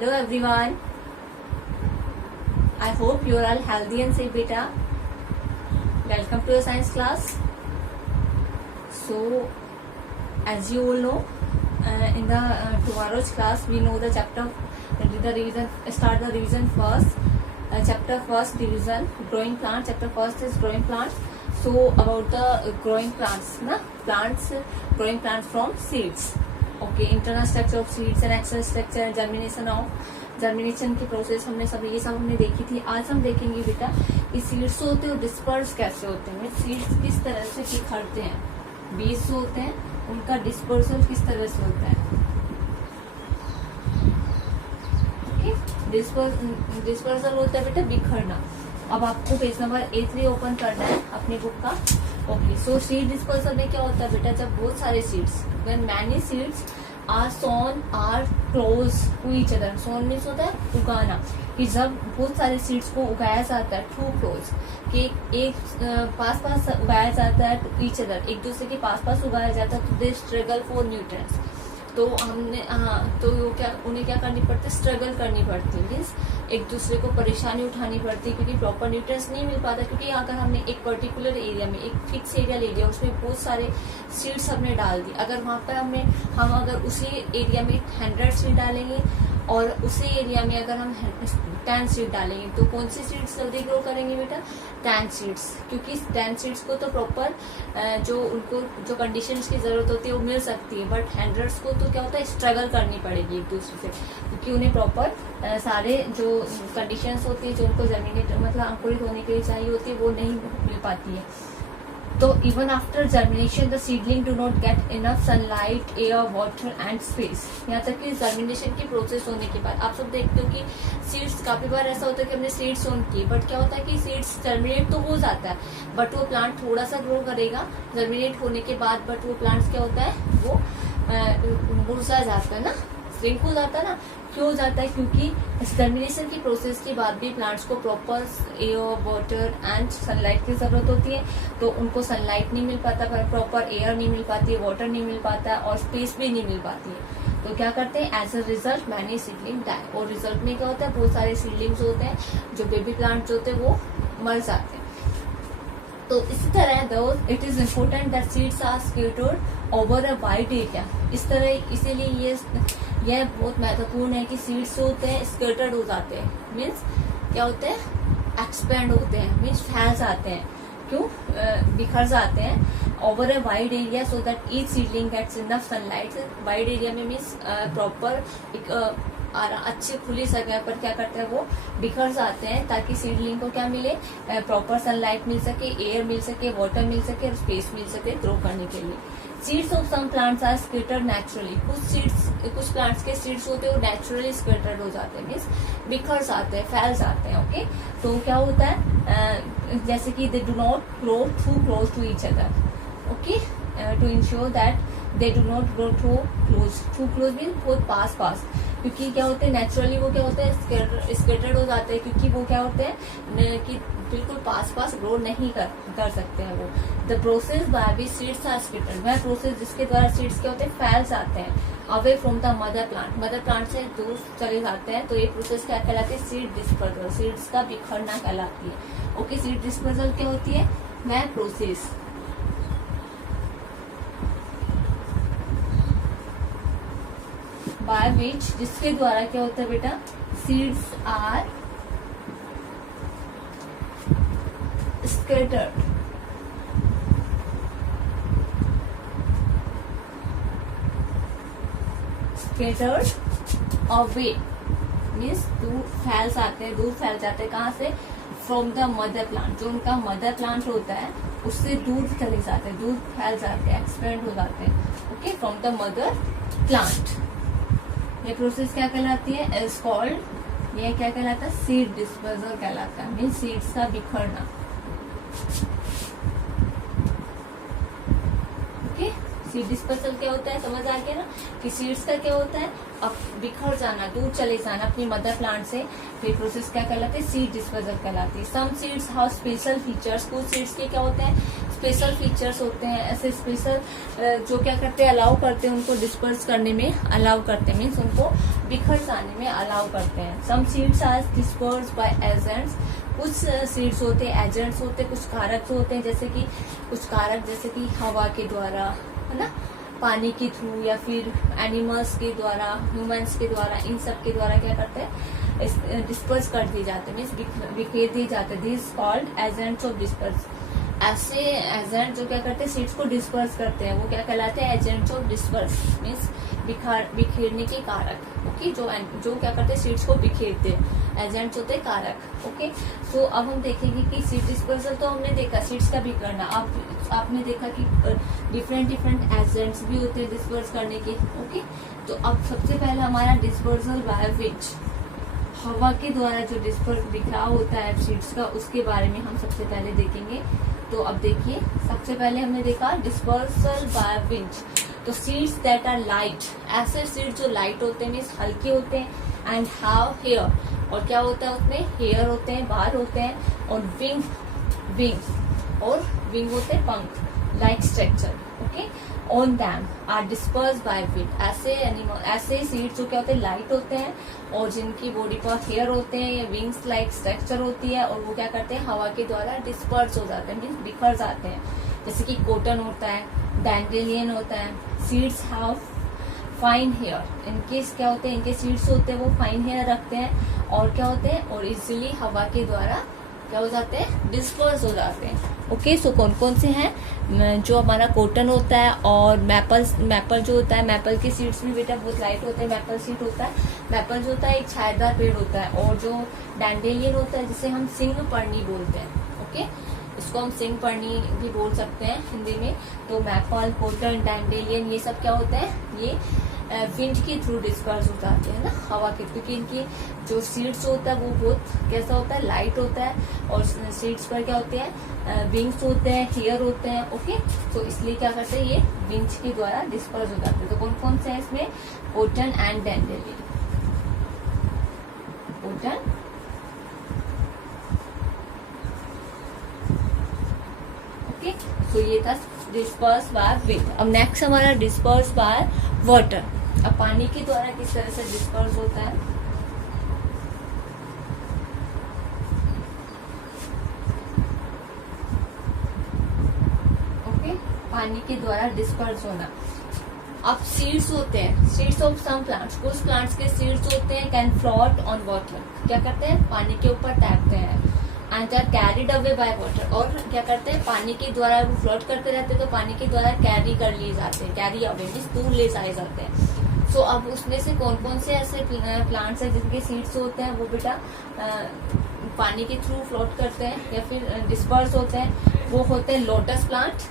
Hello everyone. I hope you are all healthy and safe, beta. Welcome to your science class. So, as you all know, in the tomorrow's class we know the chapter, the revision. Start the revision first. Chapter first division, growing plants. Chapter first is growing plants. So about the growing plants, growing plants from seeds. Okay, internal structure of seeds and external structure and germination की process हमने सब देखी थी. आज हम देखेंगे बेटा कि सीड्स होते हैं और डिस्पर्स कैसे होते हैं. सीड्स किस तरह से बिखरते हैं, बीज जो होते हैं उनका डिस्पर्सल किस तरह से होता है. ओके, डिस्पर्सल होता है बेटा बिखरना. अब आपको पेज नंबर A3 ओपन करना है अपनी बुक का. ओके, सो सीड डिस्पर्सल में क्या होता है बेटा, जब बहुत सारे seeds, when many seeds are sown are close to each other. Sown means होता है उगाना, कि जब बहुत सारे सीड्स को उगाया जाता है टू क्लोज, कि एक पास पास उगाया जाता है टू ईच अदर, एक दूसरे के पास पास उगाया जाता है, तो दे स्ट्रगल फॉर न्यूट्रिएंट्स. तो तो उन्हें क्या करनी पड़ती है, स्ट्रगल करनी पड़ती है. मीन्स एक दूसरे को परेशानी उठानी पड़ती है, क्योंकि प्रॉपर न्यूट्रिएंट्स नहीं मिल पाता. क्योंकि अगर हमने एक पर्टिकुलर एरिया में एक फिक्स एरिया ले लिया, उसमें बहुत सारे सीड्स हमने डाल दी, अगर वहां पर हम अगर उसी एरिया में 100 सीड डालेंगे और उसी एरिया में अगर हम 10 सीड डालेंगे, तो कौन सी सीड्स जल्दी ग्रो करेंगे बेटा, 10 सीड्स. क्योंकि 10 सीड्स को तो प्रॉपर जो कंडीशंस की जरूरत होती है वो मिल सकती है, बट 100 को तो क्या होता है, स्ट्रगल करनी पड़ेगी एक दूसरे से, क्योंकि उन्हें प्रॉपर सारे जो कंडीशंस होती है जो उनको जर्मिनेट मतलब अंकुरित होने के लिए चाहिए होती है वो नहीं मिल पाती है. तो even after germination the seedling do not get enough sunlight, air, water and space. यहाँ तक कि जर्मिनेशन की प्रोसेस होने के बाद आप सब देखते हो कि सीड्स, काफी बार ऐसा होता है कि हमने सीड्स सोन की, बट क्या होता है कि सीड्स जर्मिनेट तो हो जाता है, बट वो प्लांट थोड़ा सा ग्रो करेगा जर्मिनेट होने के बाद, बट वो प्लांट्स क्या होता है, वो मुरझा जाता है ना, श्रिंक हो जाता है ना. क्यों हो जाता है, क्योंकि जर्मिनेशन की प्रोसेस के बाद भी प्लांट्स को proper air, water and sunlight की जरूरत होती है. तो उनको सनलाइट नहीं मिल पाता, प्रॉपर एयर नहीं मिल पाती है, वाटर नहीं मिल पाता और स्पेस भी नहीं मिल पाती है. तो क्या करते हैं, as a result many seedling die. और रिजल्ट में क्या होता है, बहुत सारे सीडलिंग्स होते हैं, जो बेबी प्लांट्स होते हैं वो मर जाते हैं. तो इसी तरह दो it is important that seeds are scattered over a wide area. इस तरह इसीलिए यह बहुत महत्वपूर्ण है कि सीड्स होते हैं स्कैटर्ड हो जाते हैं, मीन्स क्या होते हैं, एक्सपेंड होते हैं, मीन्स फैल जाते हैं. क्यों बिखर जाते हैं, over a wide area, so that each seedling gets enough sunlight. Wide area में मीन्स प्रॉपर एक अच्छी खुली जगह पर क्या करते हैं, वो बिखर जाते हैं, ताकि सीडलिंग को क्या मिले, प्रॉपर सनलाइट मिल सके, एयर मिल सके, वाटर मिल सके और स्पेस मिल सके ग्रो करने के लिए. Seeds of some plants are scattered naturally. कुछ प्लांट्स के सीड्स होते हैं वो नेचुरली स्कैटर्ड हो जाते हैं, मीन्स बिखर जाते हैं, फैल जाते हैं. ओके, तो क्या होता है, जैसे कि they do not grow too close to each other. Okay, to ensure that they do not grow too close mean बहुत पास, क्योंकि क्या होते हैं, नेचुरली वो क्या होते हैं, स्कैटर्ड हो जाते हैं, क्योंकि वो क्या होते हैं कि बिल्कुल पास ग्रो नहीं कर सकते हैं वो. The process by which seeds are scattered, वह प्रोसेस जिसके द्वारा सीड्स क्या होते हैं, फैल जाते हैं away from the mother plant. Mother plant से दूर चले जाते हैं. तो ये प्रोसेस क्या कहलाती है, सीड डिस्पर्सल, सीड्स का बिखरना कहलाती है. ओके, सीड डिस्पर्सल क्या होती है, वह प्रोसेस बाय विच, जिसके द्वारा क्या होता है बेटा, seeds are scattered. Scattered away means दूर फैल जाते हैं. कहाँ से, फ्रॉम द मदर प्लांट. जो उनका मदर प्लांट होता है उससे दूर चले जाते हैं, दूर फैल जाते हैं, एक्सपेंड हो जाते हैं. Okay, from the mother plant. ये प्रोसेस क्या कहलाती है, इज कॉल्ड, ये क्या कहलाता है, सीड डिस्पर्सल कहलाता है, मीन्स सीड्स का बिखरना. ओके, सीड डिस्पर्सल क्या होता है, समझ आ गया ना, कि सीड्स का क्या होता है, अब बिखर जाना, दूर चले जाना अपनी मदर प्लांट से. फिर प्रोसेस क्या कहलाती है, सीड डिस्पर्सल कहलाती है. Some seeds have special features. कुछ सीड्स के क्या होते हैं, स्पेशल फीचर्स होते हैं, ऐसे स्पेशल जो क्या करते हैं, अलाउ करते हैं उनको डिस्पर्स करने में, अलाउ करते हैं मीन्स उनको बिखर जाने में अलाउ करते हैं। Some seeds are disperse by agents, कुछ सीड्स होते हैं एजेंट्स होते हैं, कुछ कारक होते हैं जैसे कि कुछ कारक जैसे कि हवा के द्वारा, है ना, पानी के थ्रू, या फिर एनिमल्स के द्वारा, ह्यूमंस के द्वारा, इन सब के द्वारा क्या करते हैं, डिस्पर्स कर दिए जाते हैं, मीन्स बिखेर दिए जाते हैं। This called agents of disperse. ऐसे एजेंट जो क्या करते हैं सीड्स को डिस्पर्स करते हैं, वो क्या कहलाते हैं, एजेंट्स ऑफ डिस्पर्स, मीन्स बिखेरने के कारक। ओके, जो क्या करते हैं सीड्स को बिखेरते हैं, एजेंट्स होते हैं कारक। ओके, तो अब हम देखेंगे कि सीड डिस्पर्सल तो हमने देखा सीड्स का बिखरना। अब आपने देखा कि डिफरेंट एजेंट्स भी होते हैं डिस्पर्स करने के। ओके, तो अब सबसे पहले हमारा डिस्पर्सल बाय विच, हवा के द्वारा जो बिखराव होता है सीड्स का, उसके बारे में हम सबसे पहले देखेंगे। तो अब देखिए, सबसे पहले हमने देखा डिस्पर्सल बाय विंड। तो सीड्स दैट आर लाइट, ऐसे सीड्स जो लाइट होते हैं मीन्स हल्के होते हैं, एंड हैव हेयर, और क्या होता है उसमें, हेयर होते हैं, बाल होते हैं, और विंग और विंग होते हैं पंख, like structure. Okay, on them are disperse by wind. ऐसे सीड्स जो क्या होते हैं, लाइट होते हैं, और जिनकी बॉडी पर हेयर होते हैं या विंग्स लाइक स्ट्रक्चर होती है, और वो क्या करते हैं, हवा के द्वारा डिस्पर्स हो जाते हैं, मीन्स बिखर जाते हैं। जैसे कि कॉटन होता है, डैंडेलियन होता है। सीड्स हैव फाइन हेयर, इनके क्या होते हैं, इनके सीड्स होते हैं वो फाइन हेयर रखते हैं, और क्या होते हैं, और इजिली हवा के द्वारा क्या हो जाते हैं, डिस्पर्स हो जाते हैं। ओके, सो कौन कौन से हैं, जो हमारा कॉटन होता है, और मैपल जो होता है, मैपल के सीड्स भी बेटा बहुत लाइट होते हैं, मैपल सीड होता है। मैपल जो होता है एक छायादार पेड़ होता है, और जो डैंडेलियन होता है जिसे हम सिंग पर्णी बोलते हैं। ओके, इसको हम सिंग पर्णी भी बोल सकते हैं हिंदी में। तो मैपल, कॉटन, डैंडेलियन, ये सब क्या होते हैं, ये विंड के थ्रू डिस्पर्स हो जाते हैं ना, हवा के, क्योंकि इनकी जो सीड्स होता है वो बहुत कैसा होता है, लाइट होता है, और सीड्स पर क्या होते हैं, विंग्स होते हैं, हेयर होते हैं। ओके, तो इसलिए क्या करते हैं, ये विंड के द्वारा डिस्पर्स हो जाते हैं। तो कौन कौन से हैं इसमें, cotton and dandelion, cotton, okay, तो ये था डिस्पर्स बाय विंड। अब नेक्स्ट हमारा डिस्पर्स बाय वाटर। अब पानी के द्वारा किस तरह से डिस्पर्स होता है, ओके, पानी के द्वारा डिस्पर्स होना। अब सीड्स होते हैं, सीड्स ऑफ सम प्लांट्स, कुछ प्लांट्स के सीड्स होते हैं कैन फ्लोट ऑन वाटर, क्या करते हैं, पानी के ऊपर तैरते हैं, and are carried away by water, और क्या करते हैं, पानी के द्वारा वो फ्लोट करते रहते हैं, तो पानी के द्वारा कैरी कर लिए जाते हैं, कैरी अवे मीन्स दूर ले जाए जाते हैं। सो अब उसमें से कौन कौन से ऐसे प्लांट्स हैं जिनके सीड्स होते हैं वो बेटा पानी के थ्रू फ्लोट करते हैं या फिर डिस्पर्स होते हैं, वो होते हैं lotus plant,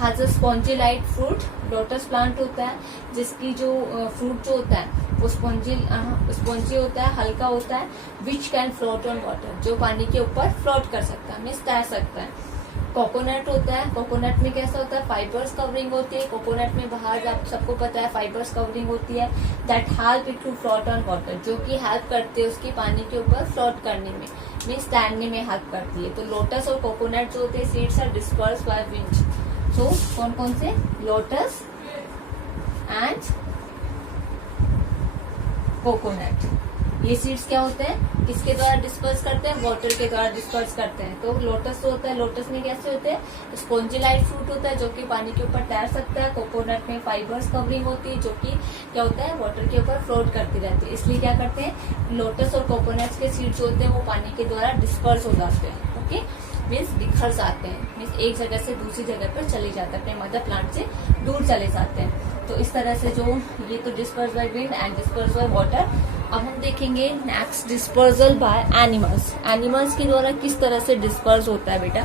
has a spongy light fruit. Lotus plant होता है जिसकी जो फ्रूट जो होता है वो स्पॉन्जी होता है, हल्का होता है, which can float on water, जो पानी के ऊपर फ्लोट कर सकता है, मीन्स तैर सकता है। कोकोनट होता है, कोकोनट में कैसा होता है, फाइबर्स कवरिंग होती है, कोकोनट में बाहर आप सबको पता है फाइबर्स कवरिंग होती है, that help it to float on water, जो कि हेल्प करते हैं उसकी पानी के ऊपर फ्लोट करने में, मीन्स तैरने में हेल्प करती है। तो लोटस और कोकोनट जो होते हैं seeds are disperse by wind. So कौन कौन से, लोटस एंड कोकोनट, ये सीड्स क्या होते हैं, किसके द्वारा डिस्पर्स करते हैं, वाटर के द्वारा डिस्पर्स करते हैं। तो लोटस जो होता है, लोटस में कैसे होते हैं, स्पॉन्जी लाइट फ्रूट होता है जो कि पानी के ऊपर तैर सकता है। कोकोनट में फाइबर्स कवरिंग होती है जो कि क्या होता है, वाटर के ऊपर फ्लोट करती रहती है। इसलिए क्या करते हैं, लोटस और कोकोनट के सीड्स होते हैं वो पानी के द्वारा डिस्पर्स हो जाते हैं। ओके, मीन्स बिखर जाते हैं, मीन्स एक जगह से दूसरी जगह पर चले जाते हैं, अपने मदर प्लांट से दूर चले जाते हैं। तो इस तरह से जो ये तो disperse by wind and disperse by water. अब हम देखेंगे next dispersal by animals. Animals के द्वारा किस तरह से डिस्पर्स होता है बेटा,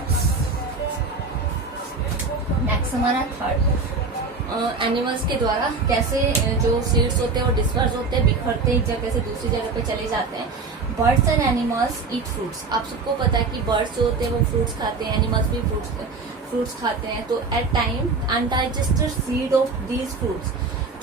नेक्स्ट हमारा थर्ड, एनिमल्स के द्वारा कैसे जो सीड्स होते हैं वो डिस्पर्स होते हैं, बिखरते एक जगह से दूसरी जगह पे चले जाते हैं। Birds and animals eat fruits. आप सबको पता है कि बर्ड्स जो होते हैं वो फ्रूट्स खाते हैं, एनिमल्स भी फ्रूट्स खाते हैं। तो at time undigested seed of these fruits,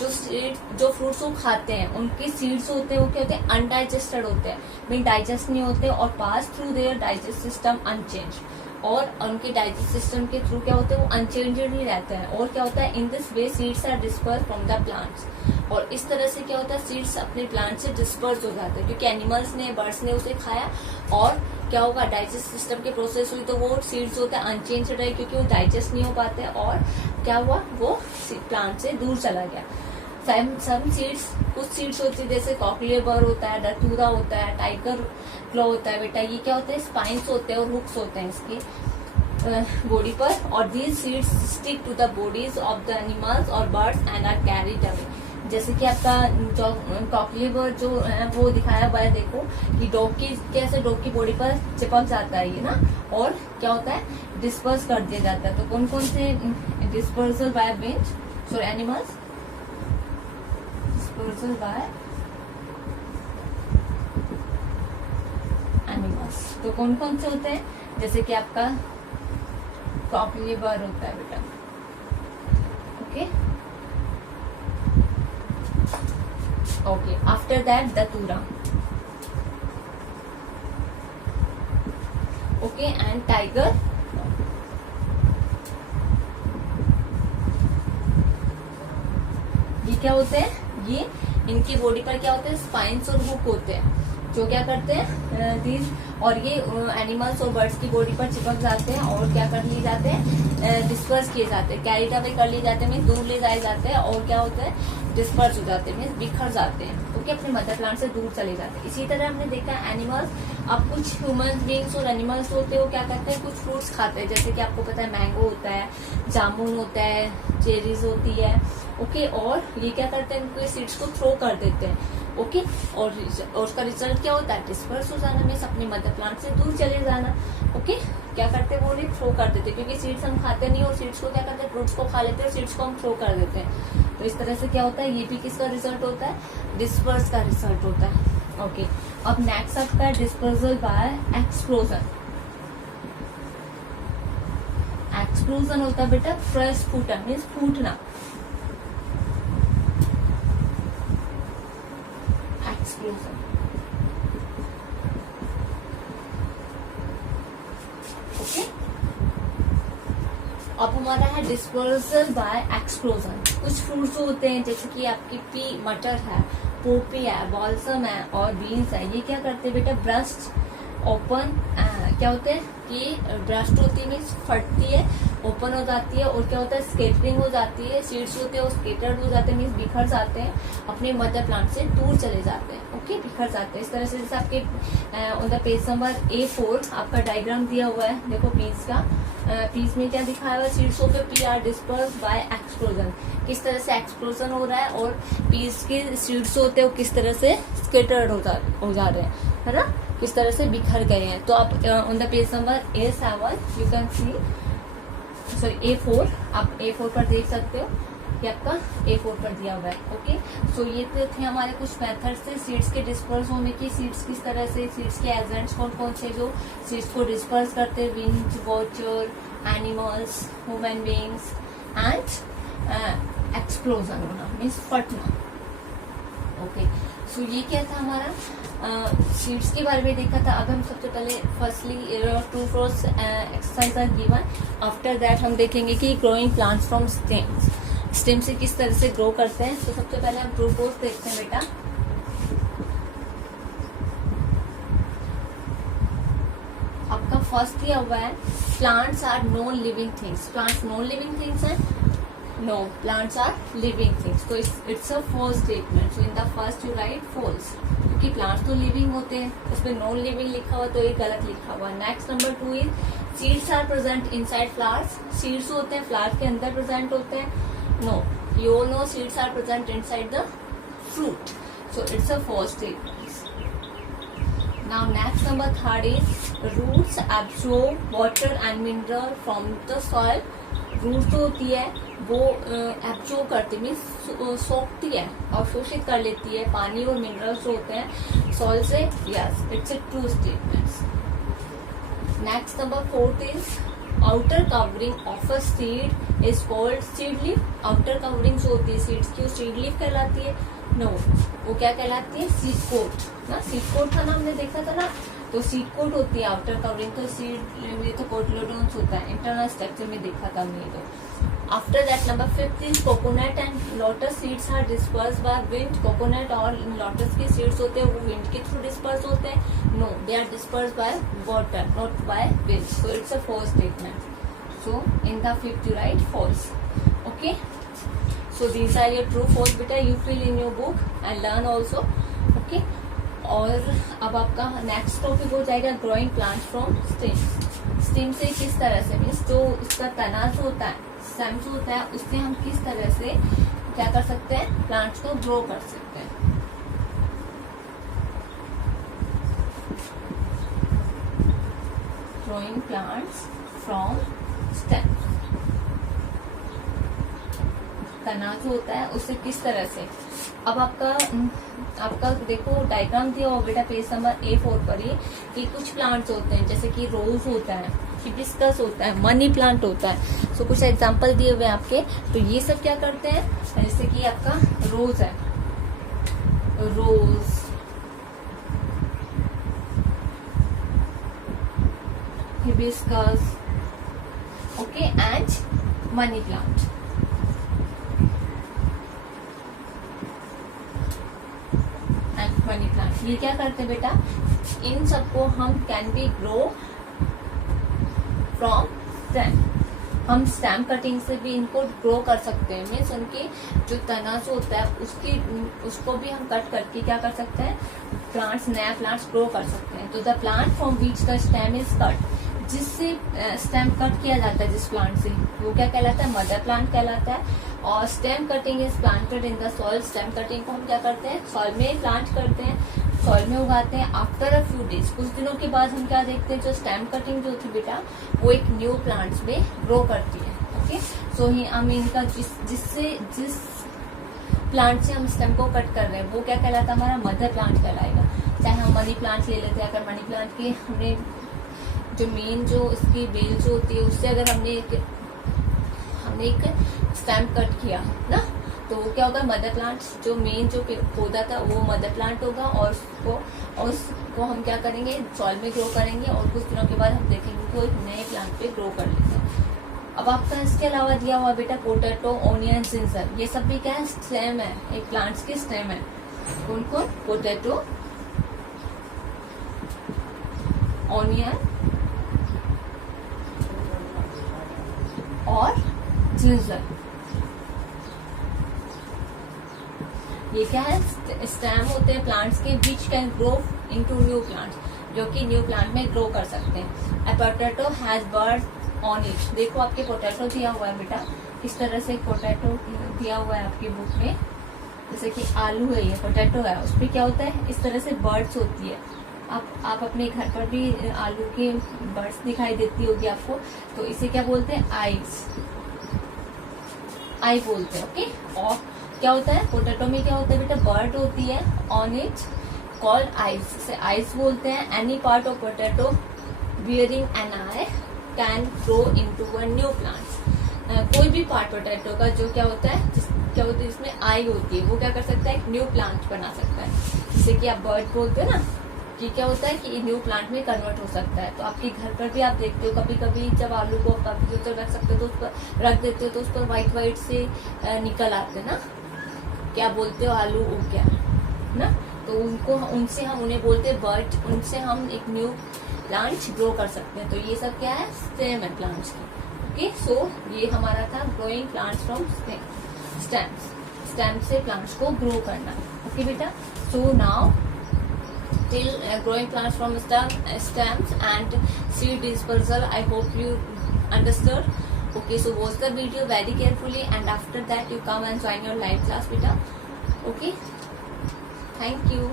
जो फ्रूट्स वो खाते हैं उनके सीड्स होते हैं वो क्या होते हैं, अनडाइजेस्टेड होते हैं, मीन डाइजेस्ट नहीं होते और pass through their digest system unchange, और उनके डाइजेस्ट सिस्टम के थ्रू क्या होते हैं, वो अनचेंजेड ही रहते हैं। और क्या होता है, in this way seeds are disperse from the plants, और इस तरह से क्या होता है, सीड्स अपने प्लांट से डिस्पर्स हो जाते हैं, क्योंकि एनिमल्स ने, बर्ड्स ने उसे खाया, और क्या होगा, डाइजेस्ट सिस्टम के प्रोसेस हुई तो वो सीड्स होते हैं अनचेंज रहे, क्योंकि वो डाइजेस्ट नहीं हो पाते, और क्या हुआ, वो प्लांट से दूर चला गया। सम सीड्स, कुछ सीड्स होती है जैसे कॉकलियर बर होता है, डतूरा होता है, टाइगर क्लॉ होता है बेटा, ये क्या होता है, स्पाइन्स होते हैं और हुक्स होते हैं इसकी बॉडी पर, और these seeds stick to the bodies of the animals और birds and are carried away. जैसे कि आपका जो कॉकलियर बर्ड जो है वो दिखाया हुआ है, देखो कि डॉग की कैसे डॉग की बॉडी पर चिपक जाता है ये ना, और क्या होता है, डिस्पर्स कर दिया जाता है। तो कौन कौन से dispersal by wind, sorry animals, dispersal by animals, तो कौन कौन से होते हैं, जैसे कि आपका कॉकलियर बर्ड होता है बेटा, okay okay. After that दतूरा, okay, and tiger, ये क्या होते हैं, ये इनकी बॉडी पर क्या होते हैं, स्पाइन्स और हुक होते हैं, जो क्या करते हैं दीज, और ये एनिमल्स और बर्ड्स की बॉडी पर चिपक जाते हैं, और क्या कर लिए जाते हैं, डिस्पर्स किए जाते हैं, कैरिड अवे कर लिए जाते हैं, मीन दूर ले जाए जाते हैं, और क्या होता है, डिस्पर्स हो जाते हैं, मीन बिखर जाते हैं, तो क्या अपने मदर प्लांट से दूर चले जाते हैं। इसी तरह हमने देखा एनिमल्स, अब कुछ ह्यूमन बींग्स और एनिमल्स होते हैं वो क्या करते हैं, कुछ फ्रूट्स खाते हैं, जैसे कि आपको पता है मैंगो होता है, जामुन होता है, चेरीज होती है, ओके, और ये क्या करते हैं, उनको सीड्स को थ्रो कर देते हैं, ओके, और उसका रिजल्ट क्या होता है, डिस्पर्स हो जाना, मीन्स अपने मदर प्लांट से दूर चले जाना, ओके। क्या करते हैं, वो उन्हें थ्रो कर देते हैं, क्योंकि सीड्स हम खाते नहीं, और सीड्स को क्या करते हैं, फ्रूट्स को खा लेते हैं, और सीड्स को हम थ्रो कर देते हैं। तो इस तरह से क्या होता है, ये भी किसका रिजल्ट होता है, डिस्पर्स का रिजल्ट होता है, ओके। अब नेक्स्ट आपका है डिस्पर्सल बाय एक्सप्लोजन। एक्सप्लोजन होता है बेटा फ्रेश फूटन, मीन्स फूटना, एक्सप्लोजन, ओके। अब हमारा है डिस्पर्सल बाय एक्सप्लोजन। कुछ फ्रूट्स होते हैं जैसे कि आपकी पी मटर है, पोपी है, बॉल्सम है और बीन्स है, ये क्या करते हैं बेटा, ब्रस्ट ओपन, क्या होते हैं कि ब्रस्ट होती है मीन्स फटती है, ओपन हो जाती है, और क्या होता है, स्केटरिंग हो जाती है, सीड्स होते हैं वो स्केटर्ड हो जाते हैं, मीन्स बिखर जाते हैं, अपने मदर प्लांट से दूर चले जाते हैं, ओके, बिखर जाते हैं। इस तरह से जैसे आपके on the page number A4 आपका डायग्राम दिया हुआ है, देखो पीस का, पीस में क्या दिखाया हुआ है, सीड्स होते P are disperse by explosion, किस तरह से एक्सप्लोजन हो रहा है, और पीस के सीड्स होते हैं वो किस तरह से स्केटर्ड हो जा रहे हैं, है ना, किस तरह से बिखर गए हैं। तो आप on the page number A7 you can see, sorry A4, आप A4 पर देख सकते हो कि आपका A4 पर दिया हुआ है, ओके। सो ये तो थे हमारे कुछ मेथड्स थे सीड्स के डिस्पर्स होने की, सीड्स किस तरह से, सीड्स के एजेंट्स कौन कौन से जो सीड्स को डिस्पर्स करते हैं, wind, watcher, animals, human beings, and explosion होना मीन्स फटना, ओके। सो ये क्या था हमारा सीड्स के बारे में देखा था। अब हम सबसे पहले firstly true false exercise are given, after that हम देखेंगे कि growing plants from stems, stem से किस तरह से ग्रो करते हैं। तो सबसे पहले हम ट्रू फॉल्स देखते हैं बेटा। आपका फर्स्ट दिया हुआ है plants are non living things, plants non living things हैं, no plants are living things, तो it's a false statement. So in the first you write false, क्योंकि प्लांट्स तो लिविंग होते हैं, उसमें नॉन लिविंग लिखा हुआ तो ये गलत लिखा हुआ। Next number 2 is seeds are present inside flowers, seeds होते हैं फ्लावर्स के अंदर प्रेजेंट होते हैं, no you all know seeds are present inside the fruit, so it's a false statement. Now next number 3 is roots absorb water and mineral from the soil. Roots तो होती है वो एब्जॉर्ब करती है मीन्स सोखती है और शोषित कर लेती है पानी और मिनरल्स जो होते हैं सॉइल से। Yes it's a true statement. Next number 4 is outer covering of a seed is called seed leaf. Outer covering जो होती है सीड्स की वो सीड लीफ कहलाती है। नो वो क्या कहलाती है, सीड कोट ना, सीड कोट था ना, हमने देखा था ना तो सीड कोट होती है आउटर कवरिंग, तो सीड ये तो कोटिलोडोन्स होता है, इंटरनल स्ट्रक्चर में देखा था हमने। तो after that number 5 is coconut and lotus seeds are disperse by wind. Coconut और लोटस के सीड्स होते हैं वो विंड के थ्रू डिस्पर्स होते हैं? No, they are disperse by water, not by wind. So it's a false statement. So in the 5th you write false. Okay, so these are your true false beta, you fill in your book and learn also. Okay, और अब आपका next topic हो जाएगा growing plant from stem. Stem से किस तरह से, means जो उसका तना जो होता है, स्टेम जो होता है, उससे हम किस तरह से क्या कर सकते हैं, प्लांट्स को ग्रो कर सकते हैं। ग्रोइंग प्लांट्स फ्रॉम स्टेम, तना जो होता है उससे किस तरह से। अब आपका देखो डायग्राम दिया हुआ बेटा पेज नंबर A4 पर ही, कि कुछ प्लांट्स होते हैं जैसे कि रोज होता है, हिबिस्कस होता है, मनी प्लांट होता है। सो कुछ एग्जांपल दिए हुए आपके, तो ये सब क्या करते हैं, जैसे कि आपका रोज है, rose, hibiscus, okay, and money plant. Money plant ये क्या करते हैं बेटा, इन सबको हम can be grow from stem. हम स्टेम कटिंग से भी इनको ग्रो कर सकते हैं, मीन्स उनकी जो तना जो होता है उसको भी हम कट करके क्या कर सकते हैं, प्लांट्स, नया प्लांट्स ग्रो कर सकते हैं। तो the plant from which the stem is cut, जिससे स्टेम कट किया जाता है जिस प्लांट से, वो क्या कहलाता है, मदर प्लांट कहलाता है। और stem cutting is planted in the soil. Stem cutting को हम क्या करते हैं, सॉइल में प्लांट करते हैं, सॉइल में उगाते हैं। आफ्टर अ फ्यू डेज, कुछ दिनों के बाद हम क्या देखते हैं, जो स्टेम कटिंग जो थी बेटा वो एक न्यू प्लांट्स में ग्रो करती है। ओके, सो ही हम इनका जिस प्लांट से हम स्टेम को कट कर रहे हैं वो क्या कहलाता है, हमारा मदर प्लांट कहलाएगा। चाहे हम मनी प्लांट ले लेते हैं, अगर मनी प्लांट के हमने जो मेन जो इसकी बेल जो होती है उससे अगर हमने एक स्टेम कट किया ना, तो वो क्या होगा, मदर प्लांट जो मेन जो पौधा था वो मदर प्लांट होगा, और उसको हम क्या करेंगे, सॉइल में ग्रो करेंगे, और कुछ दिनों के बाद हम देखेंगे कि वो एक नए प्लांट पे ग्रो कर लेते हैं। अब आपका इसके अलावा दिया हुआ बेटा पोटैटो, ओनियन, जिंजर, ये सब भी क्या है, स्टेम है, एक प्लांट्स के स्टेम है। कौन कौन, पोटैटो, ऑनियन और जिंजर, ये क्या है, स्टेम होते हैं प्लांट्स के, which can grow into new plants, जो कि न्यू प्लांट में ग्रो कर सकते हैं। अ potato has bird on it. देखो आपके पोटैटो दिया हुआ है बेटा, इस तरह से पोटैटो दिया हुआ है आपकी बुक में, जैसे कि आलू है, ये पोटैटो है, उस पर क्या होता है, इस तरह से बर्ड्स होती है। आप अपने घर पर भी आलू के बर्ड्स दिखाई देती होगी आपको, तो इसे क्या बोलते हैं, आईज, आई बोलते हैं। ओके, और क्या होता है, पोटैटो में क्या होता है बेटा, बर्ड होती है, ऑन इट कॉल्ड आईज, से आईज बोलते हैं। Any part of potato bearing an eye can grow into a new plant. कोई भी पार्ट पोटैटो का जो क्या होता है, क्या होती है, इसमें आई होती है, वो क्या कर सकता है, एक न्यू प्लांट बना सकता है। जैसे कि आप बर्ड बोलते हो ना, कि क्या होता है कि न्यू प्लांट में कन्वर्ट हो सकता है। तो आपके घर पर भी आप देखते हो, कभी कभी जब आलू को कंप्यूटर रख सकते हो तो उस पर रख देते हो, तो उस पर व्हाइट से निकल आते ना, क्या बोलते हो, आलू उग गया ना, तो उनसे हम उन्हें बोलते हैं बर्ड, उनसे हम एक न्यू प्लांट ग्रो कर सकते हैं। तो ये सब क्या है, स्टेम है प्लांट्स की। ओके, सो ये हमारा था growing plants from stems, stem से प्लांट्स को ग्रो करना। ओके बेटा, so now till growing plants from stems and seed dispersal. I hope you understood. Okay, so watch the video very carefully, and after that you come and join your live class beta. Okay, thank you.